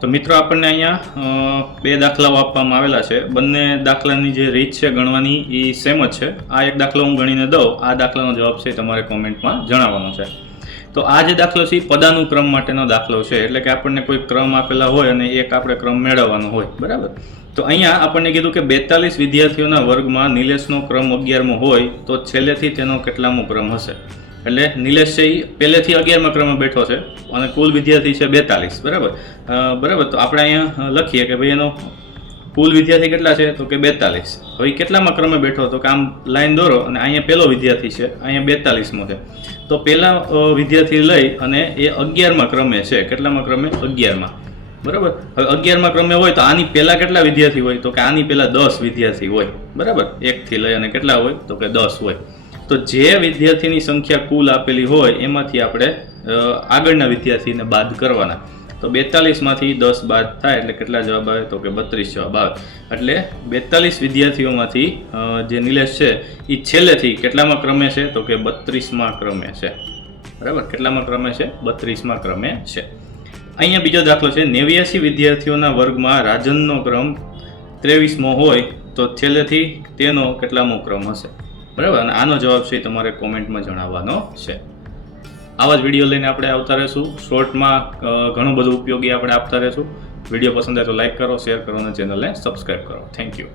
તો મિત્રો, આપણને અહીંયા બે દાખલાઓ આપવામાં આવેલા છે. બંને દાખલાની જે રીત છે ગણવાની એ સેમ જ છે. આ એક દાખલો હું ગણીને દઉં. આ દાખલાનો જવાબ છે તમારે કોમેન્ટમાં જણાવવાનો છે. તો આ જે દાખલો છે એ પદાનુક્રમ માટેનો દાખલો છે. એટલે કે આપણને કોઈ ક્રમ આપેલા હોય અને એક આપણે ક્રમ મેળવવાનો હોય. બરાબર? તો અહીંયા આપણને કીધું કે બેતાલીસ વિદ્યાર્થીઓના વર્ગમાં નિલેશનો ક્રમ અગિયારમો હોય તો છેલ્લેથી તેનો કેટલામો ક્રમ હશે? એટલે નિલેશ છે એ પહેલેથી અગિયારમાં ક્રમે બેઠો છે અને કુલ વિદ્યાર્થી છે બેતાલીસ, બરાબર? બરાબર, તો આપણે અહીંયા લખીએ કે ભાઈ એનો કુલ વિદ્યાર્થી કેટલા છે? તો કે બેતાલીસ. હવે કેટલામાં ક્રમે બેઠો? તો કે આમ લાઈન દોરો અને અહીંયા પહેલો વિદ્યાર્થી છે, અહીંયા બેતાલીસમો છે. તો પહેલા વિદ્યાર્થી લઈ અને એ અગિયારમાં ક્રમે છે. કેટલામાં ક્રમે? અગિયારમાં. બરાબર? હવે અગિયારમાં ક્રમે હોય તો આની પહેલા કેટલા વિદ્યાર્થી હોય? તો કે આની પહેલા દસ વિદ્યાર્થી હોય. બરાબર? એકથી લઈ અને કેટલા હોય? તો કે દસ હોય. તો જે વિદ્યાર્થીની સંખ્યા કુલ આપેલી હોય, એમાંથી આપણે આગળના વિદ્યાર્થીને બાદ કરવાના. તો બેતાલીસમાંથી દસ બાદ થાય એટલે કેટલા જવાબ આવે? તો કે બત્રીસ જવાબ આવે. એટલે બેતાલીસ વિદ્યાર્થીઓમાંથી જે નિલેશ છે એ છેલ્લેથી કેટલામાં ક્રમે છે? તો કે બત્રીસમાં ક્રમે છે. બરાબર? કેટલામાં ક્રમે છે? બત્રીસમાં ક્રમે છે. અહીંયા બીજો દાખલો છે. નેવ્યાસી વિદ્યાર્થીઓના વર્ગમાં રાજનનો ક્રમ ત્રેવીસમો હોય, તો છેલ્લેથી તેનો કેટલામો ક્રમ હશે? બરાબર? અને આનો જવાબ છે તમારે કોમેન્ટમાં જણાવવાનો છે. આવા જ વીડિયો લઈને આપણે આવતા રહીશું. શોર્ટમાં ઘણું બધું ઉપયોગી આપણે આપતા રહીશું. વીડિયો પસંદ આવે તો લાઇક કરો, શેર કરો અને ચેનલને સબસ્ક્રાઈબ કરો. Thank you.